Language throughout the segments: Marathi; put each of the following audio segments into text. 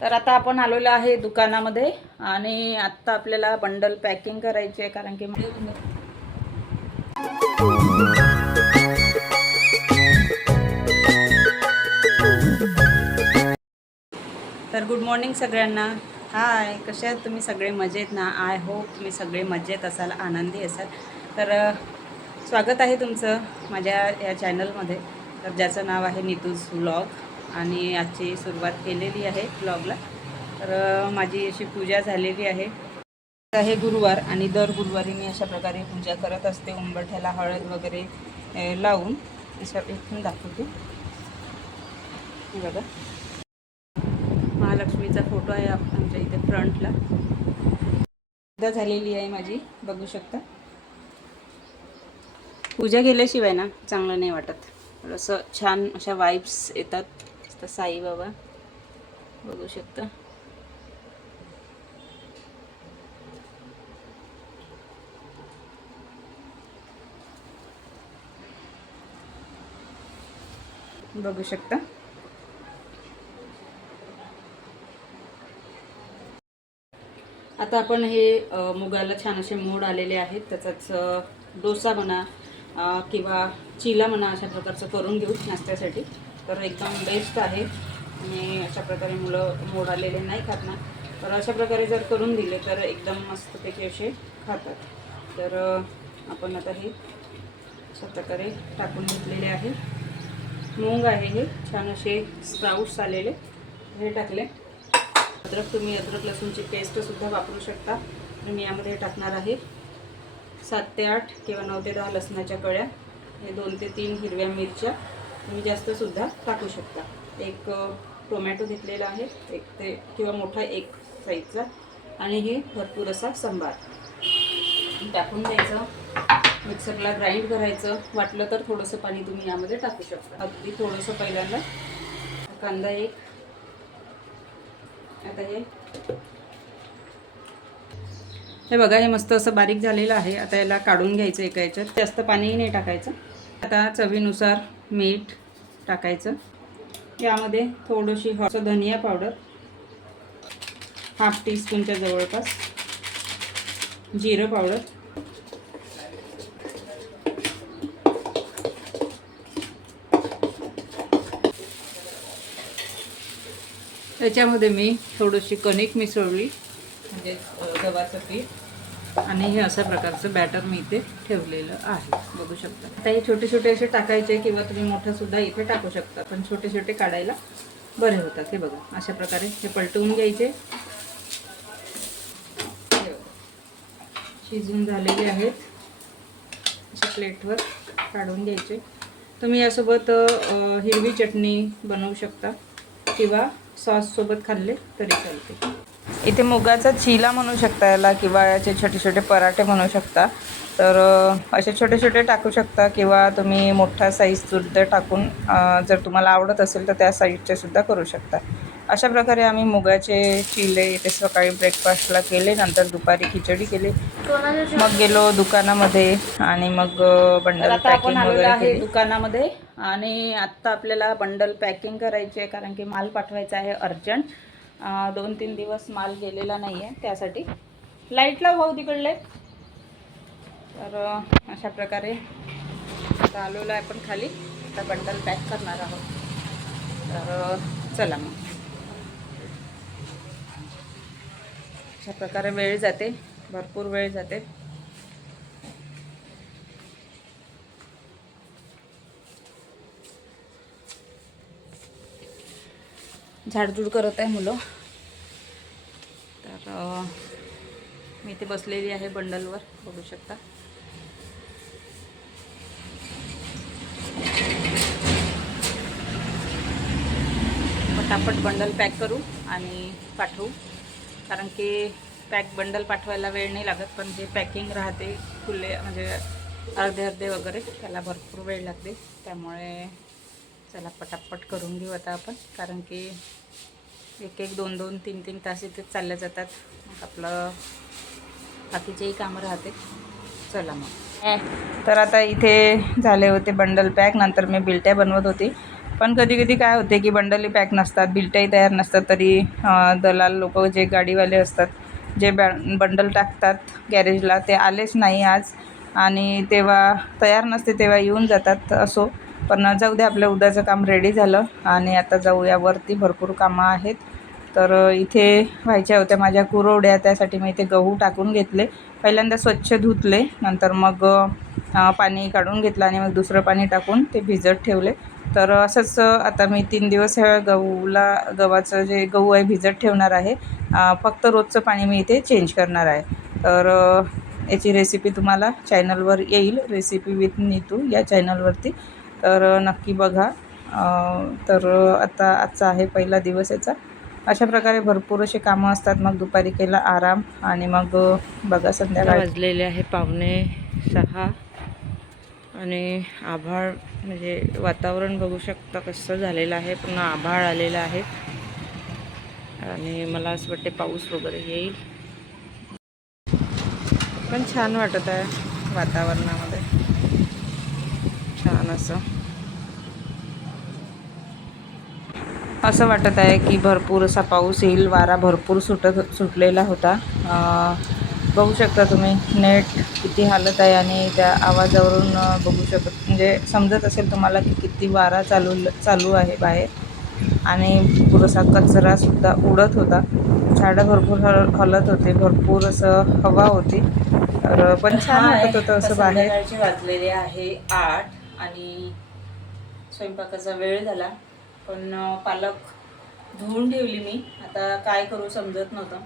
तर आता आपण आलेलो आहे दुकानामध्ये आणि आत्ता आपल्याला बंडल पॅकिंग करायची आहे कारण की तर गुड मॉर्निंग सगळ्यांना. हाय कसे आहेत तुम्ही? सगळे मजेत ना? आय होप तुम्ही सगळे मजेत असाल आनंदी असाल. तर स्वागत आहे तुमचं माझ्या या चॅनलमध्ये तर ज्याचं नाव आहे नितूज व्लॉग आणि आजची सुरुवात केलेली आहे ब्लॉगला तर माझी अशी पूजा झालेली आहे. आहे गुरुवार आणि दर गुरुवारी मी अशा प्रकारे पूजा करत असते. उंबरठ्याला हळद वगैरे लावून. अशा इथून दाखवते. बघा. महालक्ष्मीचा फोटो आहे आमच्या इथे फ्रंटला पूजा झालेली आहे माझी. बघू शकता. पूजा केल्याशिवाय ना चांगलं नाही वाटत. थोडंसं छान अशा वाईब्स येतात. मस्त साईबाबा बघू शकता. बघू शकता. आता आपण हे मुगाला छान असे मोड आलेले आहेत. त्याचाच डोसा म्हणा किंवा चिला म्हणा अशा प्रकारचं करून घेऊ नाश्त्यासाठी. तर एकदम बेस्ट आहे. आणि अशा प्रकारे मुलं मोड आलेले नाही खात ना. तर अशा प्रकारे जर करून दिले तर एकदम मस्तपैकी असे खातात. तर आपण आता हे अशा प्रकारे टाकून घेतलेले आहे. मूग आहे हे. छान असे स्प्राउट्स आलेले. हे टाकले. अद्रक तुम्ही अद्रक लसूणची पेस्टसुद्धा वापरू शकता. आणि मी यामध्ये टाकणार आहे सात ते आठ किंवा नऊ ते दहा लसणाच्या कळ्या. हे दोन ते तीन हिरव्या मिरच्या. तुम्ही जास्तसुद्धा टाकू शकता. एक टोमॅटो घेतलेला आहे. एक ते किंवा मोठा एक साईजचा. आणि हे भरपूर असा संभार टाकून द्यायचं. मिक्सरला ग्राइंड करायचं. वाटलं तर थोडंसं पाणी तुम्ही यामध्ये टाकू शकता. अगदी थोडंसं पहिल्यांदा. कांदा एक. आता हे. हे बघा हे मस्त असं बारीक झालेलं आहे. आता याला काढून घ्यायचं एका याच्यात. जास्त पाणीही नाही टाकायचं. आता चवीनुसार मीठ टाकायचं. यामध्ये थोडीशी हॉट धनिया पावडर हाफ टीस्पूनच्या जवळपास जिरं पावडर त्याच्यामध्ये मी थोडीशी कणिक मिसळली म्हणजे गव्हाचं पीठ. आणि हे अशा प्रकारचं बॅटर मी इथे ठेवलेलं आहे. बघू शकता. आता हे छोटे छोटे असे टाकायचे किंवा तुम्ही मोठं सुद्धा इथे टाकू शकता पण छोटे छोटे काढायला बरे होतात. हे बघा अशा प्रकारे हे पलटवून घ्यायचे. शिजून झालेले आहेत. अशा प्लेटवर काढून घ्यायचे. तुम्ही यासोबत हिरवी चटणी बनवू शकता किंवा सॉससोबत खाल्ले तरी चालते. इथे मुगाचा चिला म्हणू शकता याला किंवा याचे छोटे छोटे पराठे म्हणू शकता. तर असे छोटे छोटे टाकू शकता किंवा तुम्ही मोठा साईज सुद्धा टाकून जर तुम्हाला आवडत असेल तर त्या साईजचे सुद्धा करू शकता. अशा प्रकारे आम्ही मुगाचे चिले इथे सकाळी ब्रेकफास्टला केले नंतर दुपारी खिचडी केली. मग गेलो दुकानामध्ये आणि मग बंडल पॅकिंग वगैरे केली. दुकानामध्ये आणि आत्ता आपल्याला बंडल पॅकिंग करायची आहे कारण की माल पाठवायचा आहे अर्जंट. दोन तीन दिवस माल गेलेला नाही आहे त्यासाठी लाईटला भाऊ तिकडले. तर अशा प्रकारे आता आलोला आहे आपण खाली. आता बंडल पॅक करणार आहोत. तर चला मग. अशा प्रकारे वेळ जाते. भरपूर वेळ जाते. झाडझूड करत आहे मुलं. तर मी इथे बसलेली आहे बंडलवर बघू शकता. पटापट बंडल पॅक करू आणि पाठवू. कारण की पॅक बंडल पाठवायला वेळ नाही लागत पण जे पॅकिंग राहते खुले म्हणजे अर्धे अर्धे वगैरे त्याला भरपूर वेळ लागते. त्यामुळे चला पटापट करून घेऊ आता आपण. कारण की एक एक दोन दोन तीन तीन तास इथेच चालल्या जातात. मग आपलं बाकीचेही कामं राहते. चला मग. तर आता इथे झाले होते बंडल पॅक नंतर मी बिलट्या बनवत होती. पण कधी कधी काय होते की बंडलही पॅक नसतात बिलट्याही तयार नसतात. तरी दलाल लोक जे गाडीवाले असतात जे बॅ बंडल टाकतात गॅरेजला ते आलेच नाही आज. आणि तेव्हा तयार नसते तेव्हा येऊन जातात असो. पण जाऊ दे आपलं उद्याचं काम रेडी झालं आणि आता जाऊया वरती भरपूर कामं आहेत. तर इथे व्हायच्या होत्या माझ्या कुरवड्या त्यासाठी मी इथे गहू टाकून घेतले. पहिल्यांदा स्वच्छ धुतले नंतर मग पाणी काढून घेतलं आणि मग दुसरं पाणी टाकून ते भिजत ठेवले. तर असंच आता मी तीन दिवस ह्या गहूला गव्हाचं जे गहू आहे भिजत ठेवणार आहे फक्त रोजचं पाणी मी इथे चेंज करणार आहे. तर याची रेसिपी तुम्हाला चॅनलवर येईल. रेसिपी विथ नीतू या चॅनलवरती तर नक्की बघा. तर आता आजचा आहे पहिला दिवस याचा. अशा प्रकारे भरपूर असे कामं असतात. मग दुपारी केला आराम आणि मग बघा संध्याकाळी. वाजलेले आहे पावणे सहा. आणि आभाळ म्हणजे वातावरण बघू शकता कसं झालेलं आहे. पुन्हा आभाळ आलेलं आहे. आणि मला असं वाटते पाऊस वगैरे येईल. पण छान वाटत आहे वातावरणामध्ये. छान असं. असं वाटत आहे की भरपूर असा पाऊस येईल. वारा भरपूर सुटत सुटलेला होता. बघू शकता तुम्ही नेट किती हालत आहे आणि त्या आवाजावरून बघू शकत म्हणजे समजत असेल तुम्हाला की किती वारा चालू चालू आहे बाहेर. आणि पुरेसा कचरासुद्धा उडत होता. झाडं भरपूर हल हलत होते. भरपूर असं हवा होती. तर पण छान वाटत होतं असं बाहेर. वाजलेले आहे आठ. आणि स्वयंपाकाचा वेळ झाला. पण पालक धुवून ठेवली मी. आता काय करू समजत नव्हतं.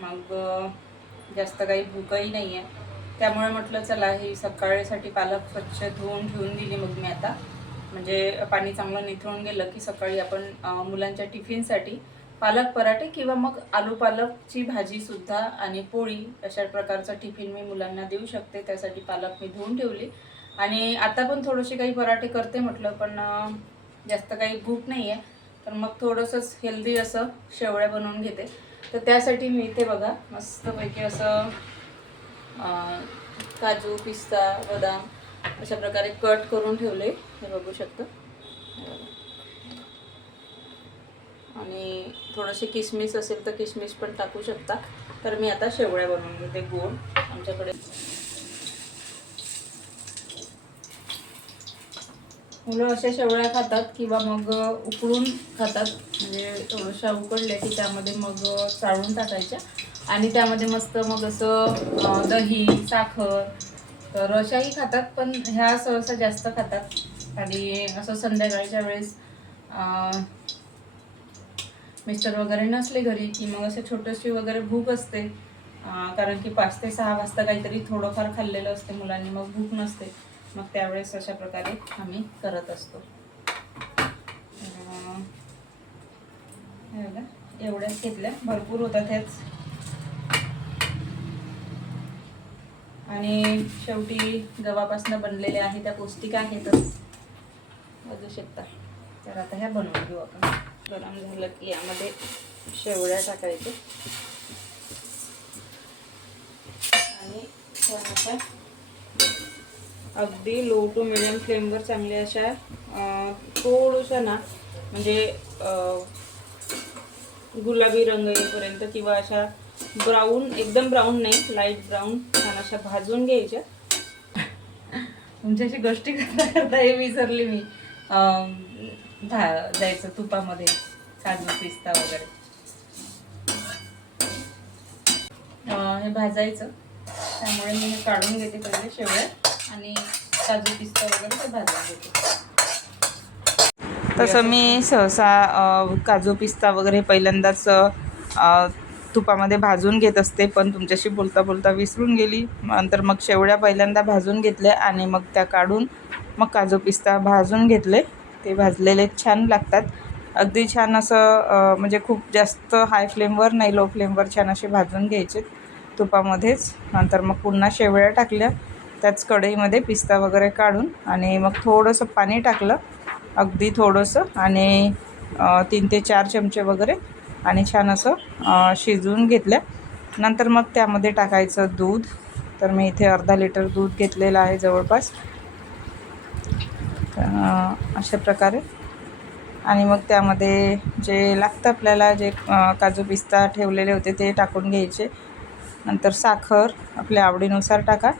मग जास्त काही भूकही नाही आहे त्यामुळे म्हटलं चला ही सकाळीसाठी पालक स्वच्छ धुवून ठेवून दिली मग मी आता. म्हणजे पाणी चांगलं निथळून गेलं की सकाळी आपण मुलांच्या टिफिनसाठी पालक पराठे किंवा मग आलू पालकची भाजीसुद्धा आणि पोळी अशा प्रकारचं टिफिन मी मुलांना देऊ शकते. त्यासाठी पालक मी धुवून ठेवली. आणि आता पण थोडेसे काही पराठे करते म्हटलं पण जास्त काही भूक नाही आहे तर मग थोडंसंच हेल्दी असं शेवळ्या बनवून घेते. तर त्यासाठी मी इथे बघा मस्तपैकी असं काजू पिस्ता बदाम अशा प्रकारे कट करून ठेवले. हे बघू शकतं. आणि थोडेसे किसमिस असेल तर किसमिस पण टाकू शकता. तर मी आता शेवळ्या बनवून घेते गोड. आमच्याकडे मुलं अशा शेवळ्या खातात किंवा मग उकळून खातात. म्हणजे थोड्याशा उकळल्या की त्यामध्ये मग चाळून टाकायच्या. आणि त्यामध्ये मस्त मग असं दही साखर तर अशाही खातात. पण ह्या सहसा जास्त खातात. आणि असं संध्याकाळच्या वेळेस मिस्टर वगैरे नसले घरी की मग असं छोटीशी वगैरे भूक असते. कारण की पाच ते सहा वाजता काहीतरी थोडंफार खाल्लेलं असते मुलांनी. मग भूक नसते. मग त्यावेळेस अशा प्रकारे आम्ही करत असतो. हे एवढ्याच घेतल्या भरपूर होतात ह्याच आणि शेवटी गव्हापासनं बनलेल्या आहे त्या पौष्टिक आहेतच. बघू शकता. तर आता ह्या बनवून घेऊ आपण. गरम झालं की यामध्ये शेवड्या टाकायच्या. आणि त्या अगदी लो टू मिडियम फ्लेमवर चांगल्या अशा थोडंसं ना म्हणजे गुलाबी रंग येईपर्यंत किंवा अशा ब्राऊन एकदम ब्राऊन नाही लाइट ब्राऊन छान अशा भाजून घ्यायच्या. तुमच्याशी गोष्टी करता करता हे विसरली मी. भा द्यायचं तुपामध्ये काजू पिस्ता वगैरे. हे भाजायचं. त्यामुळे मी हे काढून घेते पहिले शेवळ्या आणि काजू पिस्ता वगैरे ते भाजून घेते. तसं मी सहसा काजू पिस्ता वगैरे पहिल्यांदाच तुपामध्ये भाजून घेत असते पण तुमच्याशी बोलता बोलता विसरून गेली. नंतर मग शेवड्या पहिल्यांदा भाजून घेतल्या आणि मग त्या काढून मग काजू पिस्ता भाजून घेतले. ते भाजलेले छान लागतात. अगदी छान असं म्हणजे खूप जास्त हाय फ्लेमवर नाही लो फ्लेमवर छान असे भाजून घ्यायचे तुपामध्येच. नंतर मग पुन्हा शेवळ्या टाकल्या. त्याच कढईमध्ये पिस्ता वगैरे काढून आणि मग थोडंसं पाणी टाकलं अगदी थोडंसं आणि तीन ते चार चमचे वगैरे आणि छान असं शिजवून घेतल्या नंतर मग त्यामध्ये टाकायचं दूध. तर मी इथे अर्धा लिटर दूध घेतलेलं आहे जवळपास. तर, अशा प्रकारे. आणि मग त्यामध्ये जे लागतं आपल्याला जे काजू पिस्ता ठेवलेले होते ते टाकून घ्यायचे. नंतर साखर आपल्या आवडीनुसार टाका.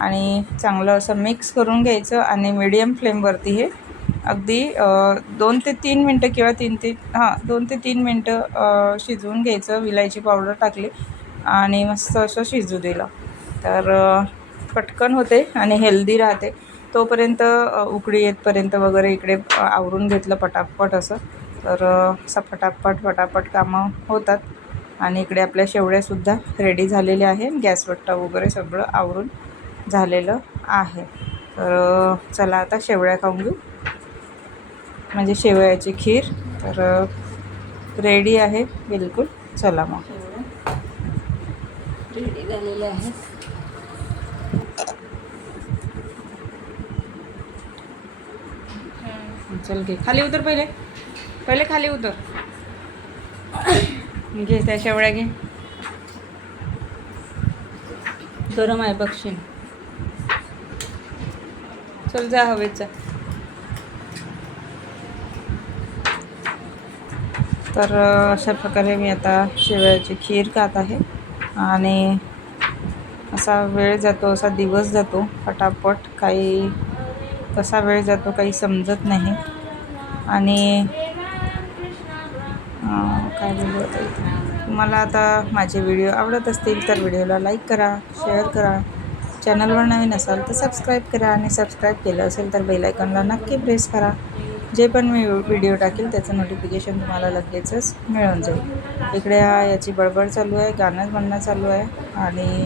आणि चांगलं असं मिक्स करून घ्यायचं आणि मिडियम फ्लेमवरती हे अगदी दोन ते तीन मिनटं किंवा तीन ते हां दोन ते तीन मिनटं शिजवून घ्यायचं विलायची पावडर टाकली आणि मस्त असं शिजू दिलं. तर पटकन होते आणि हेल्दी राहते. तोपर्यंत उकडी येतपर्यंत वगैरे इकडे आवरून घेतलं पटापट असं. तर असं पटापट पटापट कामं होतात. आणि इकडे आपल्या शेवड्यासुद्धा रेडी झालेल्या आहे गॅसवट्टा वगैरे सगळं आवरून झालेलं आहे. तर चला आता शेवळ्या खाऊन घेऊ. म्हणजे शेवयाची खीर. तर रेडी आहे बिलकुल. चला मग. रेडी झालेले आहेत चल घे. खाली उतर पहिले. पहिले खाली उतर. घे त्या शेवळ्या घे. गरम आहे बघशील. चल जा हवेत जा तर अशा प्रकारे मी आता शेवयाची खीर खात आहे. आणि असा वेळ जातो असा दिवस जातो फटाफट. काही कसा वेळ जातो काही समजत नाही. आणि काय बोलू आता तुम्हाला आता माझे व्हिडिओ आवडत असतील तर व्हिडिओला लाईक करा शेअर करा. चॅनलवर नवीन असाल तर सबस्क्राईब करा आणि सबस्क्राईब केलं असेल तर बेलायकॉनला नक्की प्रेस करा. जे पण मी व्हिडिओ टाकेल त्याचं नोटिफिकेशन तुम्हाला लगेचच मिळून जाईल. इकडे हा याची बडबड चालू आहे गाणं म्हणणं चालू आहे आणि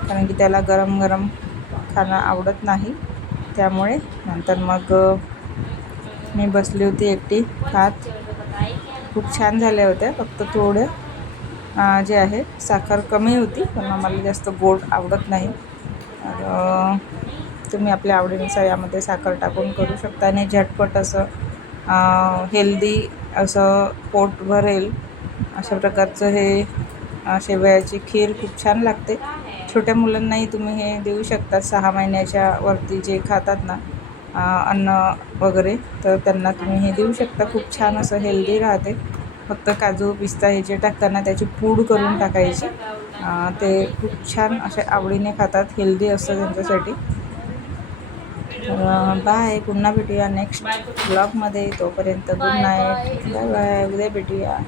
कारण की त्याला गरम गरम खाणं आवडत नाही. त्यामुळे नंतर मग मी बसली होती एकटी खात खूप छान झाल्या होत्या फक्त थोड्या जे आहे साखर कमी होती पण मला जास्त गोड आवडत नाही. तर तुम्ही आपल्या आवडीनुसार यामध्ये साखर टाकून करू शकता आणि झटपट असं हेल्दी असं पोट भरेल. अशा प्रकारचं हे शेवयाची खीर खूप छान लागते. छोट्या मुलांनाही तुम्ही हे देऊ शकता. सहा महिन्याच्या वरती जे खातात ना अन्न वगैरे तर त्यांना तुम्ही हे देऊ शकता. खूप छान असं हेल्दी राहते. फक्त काजू पिस्ता हे जे टाकताना त्याची पूड करून टाकायची. ते खूप छान असे आवडीने खातात हेल्दी असतं त्यांच्यासाठी. तर बाय पुन्हा भेटूया नेक्स्ट ब्लॉगमध्ये तोपर्यंत गुड नाईट बाय बाय उद्या भेटूया.